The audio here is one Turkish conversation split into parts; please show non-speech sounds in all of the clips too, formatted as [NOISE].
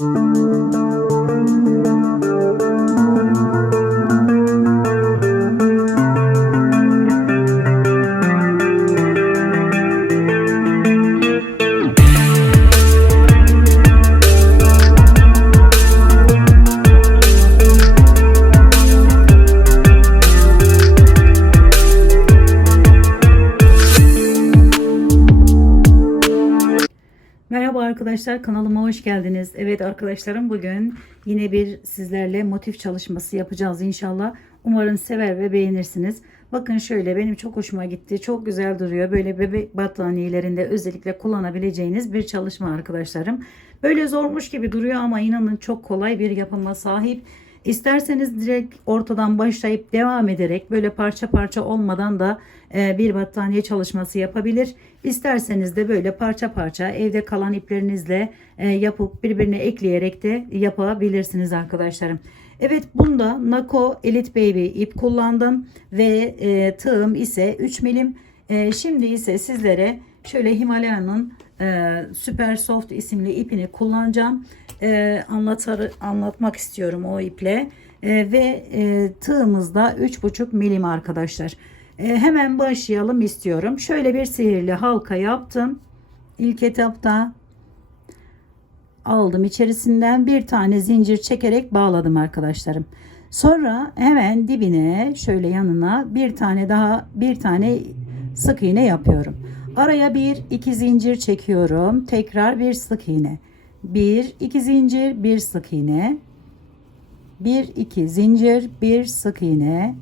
Música Merhaba arkadaşlar kanalıma hoş geldiniz. Evet arkadaşlarım bugün yine bir sizlerle motif çalışması yapacağız inşallah. Umarım sever ve beğenirsiniz. Bakın şöyle benim çok hoşuma gitti. Çok güzel duruyor. Böyle bebek battaniyelerinde özellikle kullanabileceğiniz bir çalışma arkadaşlarım. Böyle zormuş gibi duruyor ama inanın çok kolay bir yapıma sahip. İsterseniz direkt ortadan başlayıp devam ederek böyle parça parça olmadan da bir battaniye çalışması yapabilir. İsterseniz de böyle parça parça evde kalan iplerinizle e, yapıp birbirine ekleyerek de yapabilirsiniz arkadaşlarım. Evet bunda Nako Elite Baby ip kullandım ve e, tığım ise 3 milim. E, şimdi ise sizlere şöyle Himalaya'nın e, Super Soft isimli ipini kullanacağım. E, anlatar, anlatmak istiyorum o iple. E, ve e, tığımız da 3,5 milim arkadaşlar. E, hemen başlayalım istiyorum. Şöyle bir sihirli halka yaptım. İlk etapta aldım içerisinden bir tane zincir çekerek bağladım arkadaşlarım. Sonra hemen dibine şöyle yanına bir tane daha bir tane sık iğne yapıyorum. Araya bir iki zincir çekiyorum. Tekrar bir sık iğne. Bir iki zincir bir sık iğne. Bir iki zincir bir sık iğne.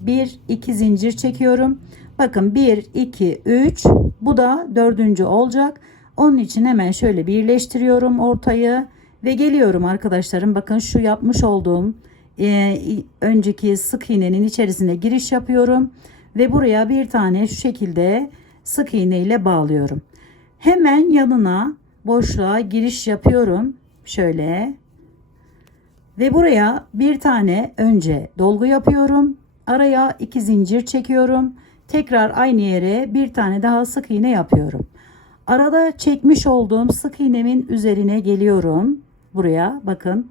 Bir iki zincir çekiyorum. Bakın bir iki üç bu da dördüncü olacak. Onun için hemen şöyle birleştiriyorum ortayı ve geliyorum arkadaşlarım. Bakın şu yapmış olduğum e, önceki sık iğnenin içerisine giriş yapıyorum ve buraya bir tane şu şekilde sık iğne ile bağlıyorum. Hemen yanına boşluğa giriş yapıyorum. Şöyle. Ve buraya bir tane önce dolgu yapıyorum. Araya iki zincir çekiyorum. Tekrar aynı yere bir tane daha sık iğne yapıyorum. Arada çekmiş olduğum sık iğnemin üzerine geliyorum. Buraya bakın.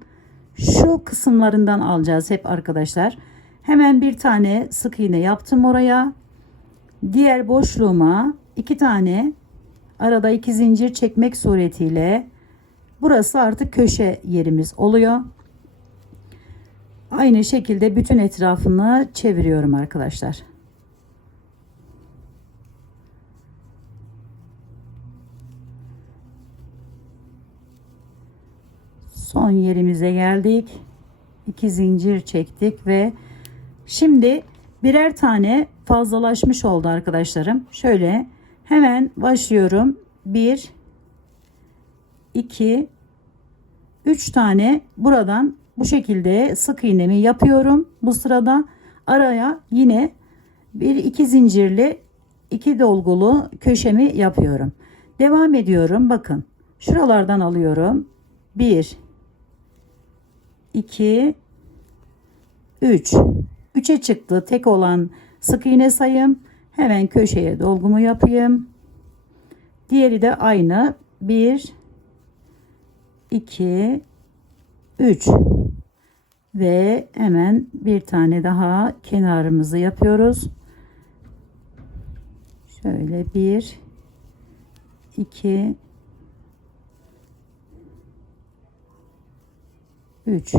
Şu kısımlarından alacağız hep arkadaşlar. Hemen bir tane sık iğne yaptım oraya. Diğer boşluğuma iki tane arada iki zincir çekmek suretiyle burası artık köşe yerimiz oluyor. Aynı şekilde bütün etrafını çeviriyorum arkadaşlar. Son yerimize geldik. İki zincir çektik ve şimdi birer tane fazlalaşmış oldu arkadaşlarım. Şöyle hemen başlıyorum. 1 2 3 tane buradan bu şekilde sık iğnemi yapıyorum. Bu sırada araya yine bir iki zincirli iki dolgulu köşemi yapıyorum. Devam ediyorum. Bakın şuralardan alıyorum. 1 2 3 3'e çıktı. Tek olan sık iğne sayım. Hemen köşeye dolgumu yapayım. Diğeri de aynı. 1 2 3 ve hemen bir tane daha kenarımızı yapıyoruz. Şöyle 1 2 3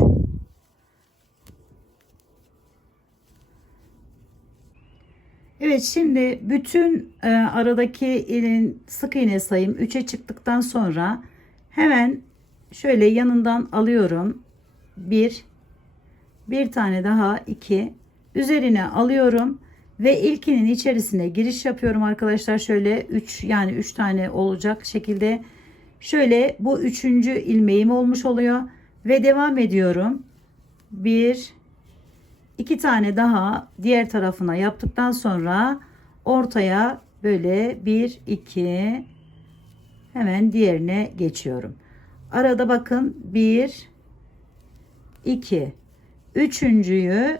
Evet şimdi bütün e, aradaki ilin sık iğne sayım 3'e çıktıktan sonra hemen şöyle yanından alıyorum. 1 bir tane daha 2 üzerine alıyorum ve ilkinin içerisine giriş yapıyorum arkadaşlar. Şöyle 3 yani 3 tane olacak şekilde şöyle bu üçüncü ilmeğim olmuş oluyor ve devam ediyorum. 1 iki tane daha diğer tarafına yaptıktan sonra ortaya böyle 1 2 hemen diğerine geçiyorum. Arada bakın 1 2 üçüncüyü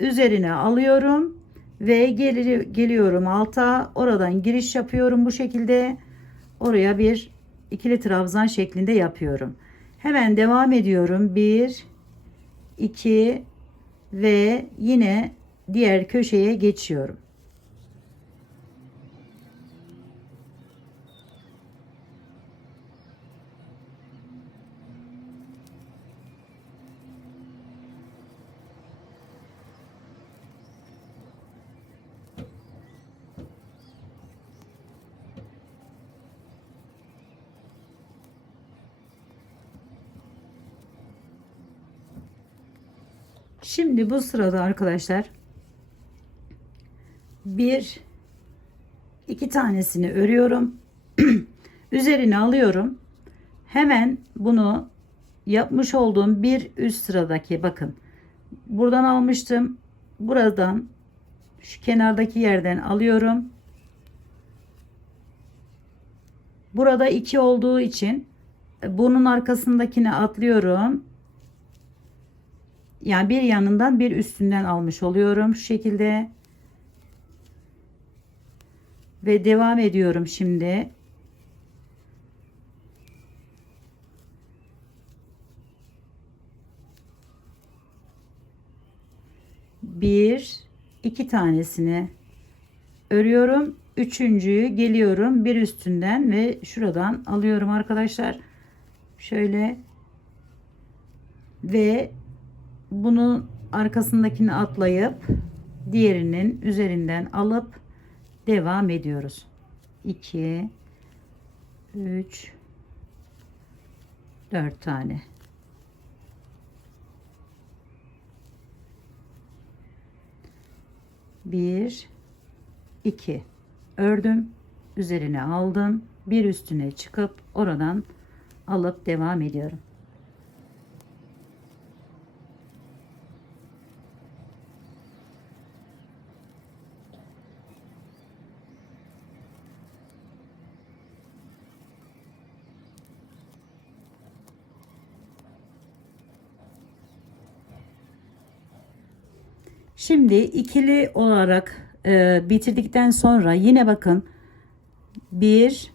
üzerine alıyorum ve geri, geliyorum alta oradan giriş yapıyorum bu şekilde oraya bir ikili trabzan şeklinde yapıyorum Hemen devam ediyorum. 1 2 ve yine diğer köşeye geçiyorum. Şimdi bu sırada arkadaşlar bir iki tanesini örüyorum. [CLEARS THROAT] Üzerine alıyorum. Hemen bunu yapmış olduğum bir üst sıradaki bakın. Buradan almıştım. Buradan şu kenardaki yerden alıyorum. Burada iki olduğu için bunun arkasındakine atlıyorum. Yani bir yanından bir üstünden almış oluyorum şu şekilde. Ve devam ediyorum şimdi. Bir, iki tanesini örüyorum. Üçüncüyü geliyorum bir üstünden ve şuradan alıyorum arkadaşlar. Şöyle ve bunun arkasındakini atlayıp diğerinin üzerinden alıp devam ediyoruz. 2 3 4 tane. Bir, iki. Ördüm, üzerine aldım, bir üstüne çıkıp oradan alıp devam ediyorum. Şimdi ikili olarak e, bitirdikten sonra yine bakın bir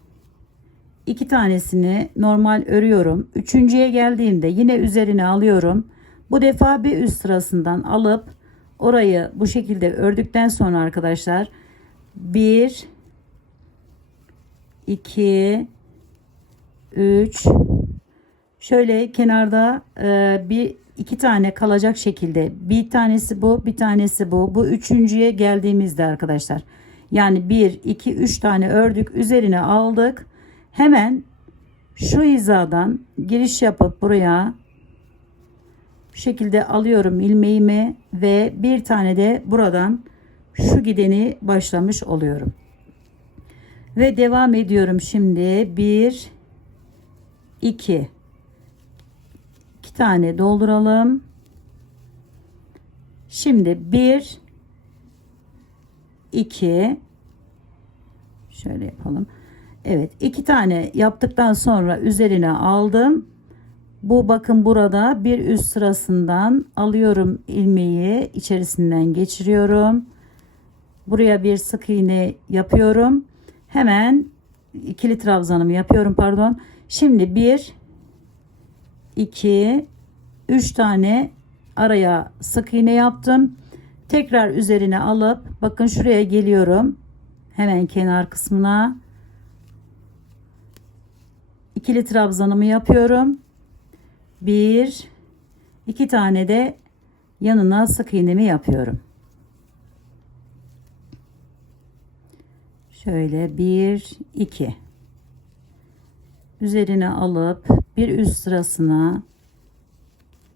iki tanesini normal örüyorum. Üçüncüye geldiğimde yine üzerine alıyorum. Bu defa bir üst sırasından alıp orayı bu şekilde ördükten sonra arkadaşlar bir iki üç şöyle kenarda e, bir iki tane kalacak şekilde bir tanesi bu bir tanesi bu. Bu üçüncüye geldiğimizde arkadaşlar yani bir iki üç tane ördük üzerine aldık. Hemen şu hizadan giriş yapıp buraya bu şekilde alıyorum ilmeğimi ve bir tane de buradan şu gideni başlamış oluyorum. Ve devam ediyorum şimdi. Bir iki iki tane dolduralım. Şimdi bir, iki, şöyle yapalım. Evet iki tane yaptıktan sonra üzerine aldım. Bu bakın burada bir üst sırasından alıyorum ilmeği içerisinden geçiriyorum. Buraya bir sık iğne yapıyorum. Hemen ikili trabzanımı yapıyorum pardon. Şimdi bir 2 3 tane araya sık iğne yaptım. Tekrar üzerine alıp bakın şuraya geliyorum. Hemen kenar kısmına ikili trabzanımı yapıyorum. Bir, iki tane de yanına sık iğnemi yapıyorum. Şöyle bir, iki. Üzerine alıp bir üst sırasına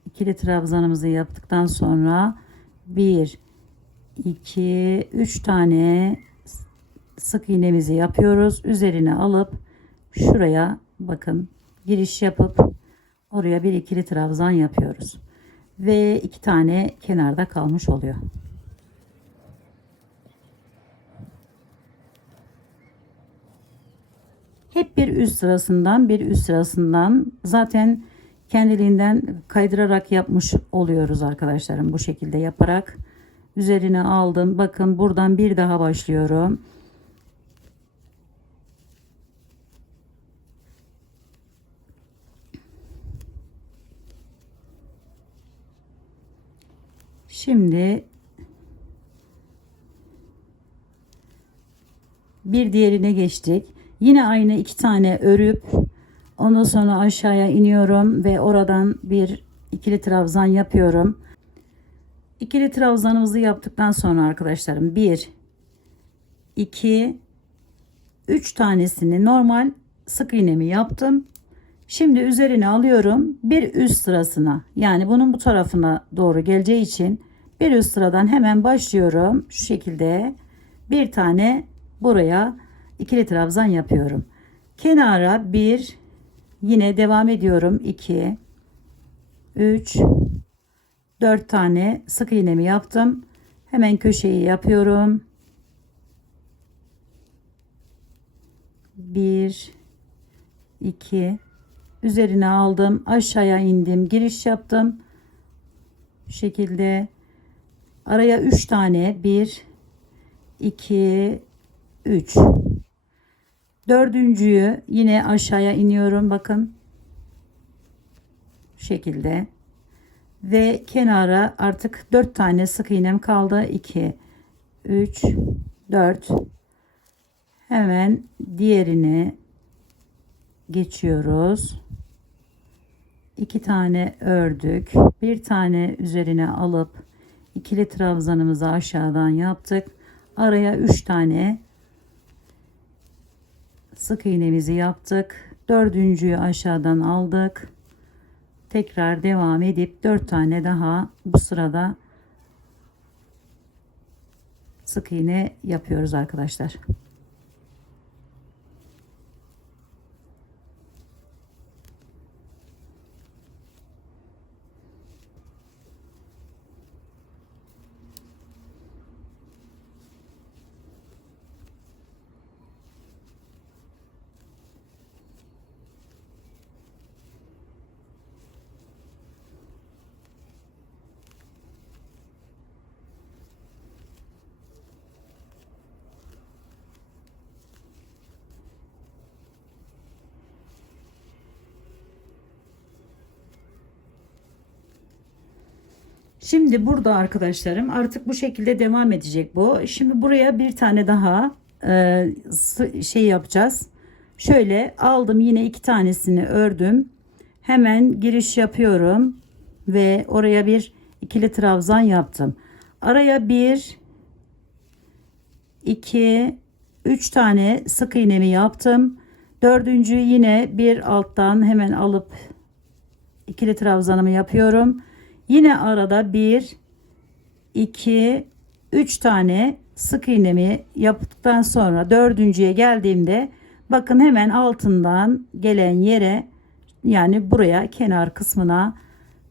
ikili trabzanımızı yaptıktan sonra 1 2 3 tane sık iğnemizi yapıyoruz. Üzerine alıp şuraya bakın giriş yapıp oraya bir ikili trabzan yapıyoruz. Ve iki tane kenarda kalmış oluyor. Hep bir üst sırasından bir üst sırasından zaten kendiliğinden kaydırarak yapmış oluyoruz arkadaşlarım bu şekilde yaparak. Üzerine aldım. Bakın buradan bir daha başlıyorum. Şimdi bir diğerine geçtik. Yine aynı iki tane örüp ondan sonra aşağıya iniyorum ve oradan bir ikili trabzan yapıyorum. İkili trabzanımızı yaptıktan sonra arkadaşlarım 1 2 3 tanesini normal sık iğnemi yaptım. Şimdi üzerine alıyorum bir üst sırasına yani bunun bu tarafına doğru geleceği için bir üst sıradan hemen başlıyorum şu şekilde bir tane buraya ikili trabzan yapıyorum. Kenara bir yine devam ediyorum 2 3 4 tane sık iğnemi yaptım. Hemen köşeyi yapıyorum. 1 2 üzerine aldım. Aşağıya indim. Giriş yaptım. Bu şekilde araya 3 tane 1 2 3 Dördüncüyü yine aşağıya iniyorum bakın. Bu şekilde. Ve kenara artık 4 tane sık iğnem kaldı. 2 3 4 Hemen diğerini geçiyoruz. 2 tane ördük. Bir tane üzerine alıp ikili trabzanımızı aşağıdan yaptık. Araya 3 tane sık iğnemizi yaptık. Dördüncüyü aşağıdan aldık. Tekrar devam edip dört tane daha bu sırada sık iğne yapıyoruz arkadaşlar. Şimdi burada arkadaşlarım artık bu şekilde devam edecek bu. Şimdi buraya bir tane daha e, şey yapacağız. Şöyle aldım yine iki tanesini ördüm. Hemen giriş yapıyorum ve oraya bir ikili trabzan yaptım. Araya bir iki üç tane sık iğnemi yaptım. Dördüncü yine bir alttan hemen alıp ikili trabzanımı yapıyorum. Yine arada 1 2 3 tane sık iğnemi yaptıktan sonra dördüncüye geldiğimde bakın hemen altından gelen yere yani buraya kenar kısmına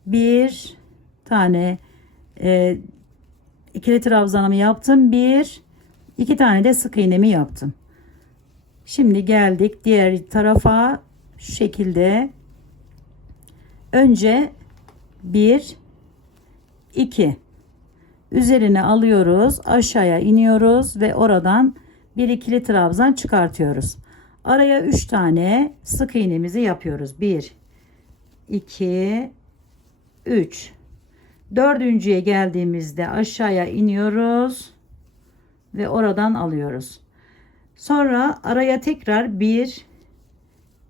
bir tane e, ikili trabzanımı yaptım. Bir iki tane de sık iğnemi yaptım. Şimdi geldik diğer tarafa şu şekilde önce bir 2 üzerine alıyoruz aşağıya iniyoruz ve oradan bir ikili trabzan çıkartıyoruz. Araya 3 tane sık iğnemizi yapıyoruz. 1 2 3 dördüncüye geldiğimizde aşağıya iniyoruz ve oradan alıyoruz. Sonra araya tekrar 1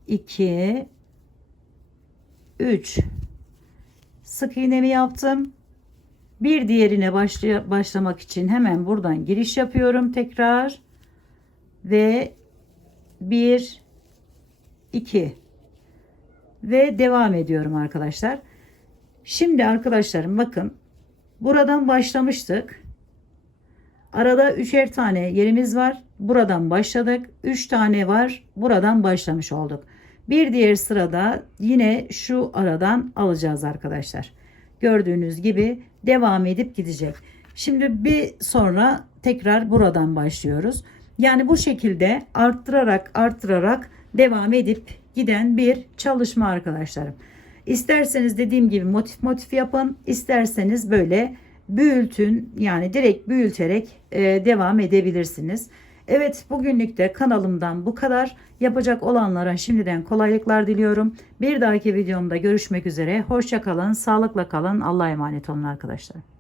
2 3 sık iğnemi yaptım bir diğerine başlay başlamak için hemen buradan giriş yapıyorum tekrar. Ve 1 2 ve devam ediyorum arkadaşlar. Şimdi arkadaşlarım bakın buradan başlamıştık. Arada üçer tane yerimiz var. Buradan başladık. Üç tane var. Buradan başlamış olduk. Bir diğer sırada yine şu aradan alacağız arkadaşlar. Gördüğünüz gibi devam edip gidecek. Şimdi bir sonra tekrar buradan başlıyoruz. Yani bu şekilde arttırarak arttırarak devam edip giden bir çalışma arkadaşlarım. İsterseniz dediğim gibi motif motif yapın, isterseniz böyle büyütün yani direkt büyüterek e, devam edebilirsiniz. Evet bugünlük de kanalımdan bu kadar. Yapacak olanlara şimdiden kolaylıklar diliyorum. Bir dahaki videomda görüşmek üzere. Hoşçakalın, sağlıkla kalın. Allah'a emanet olun arkadaşlar.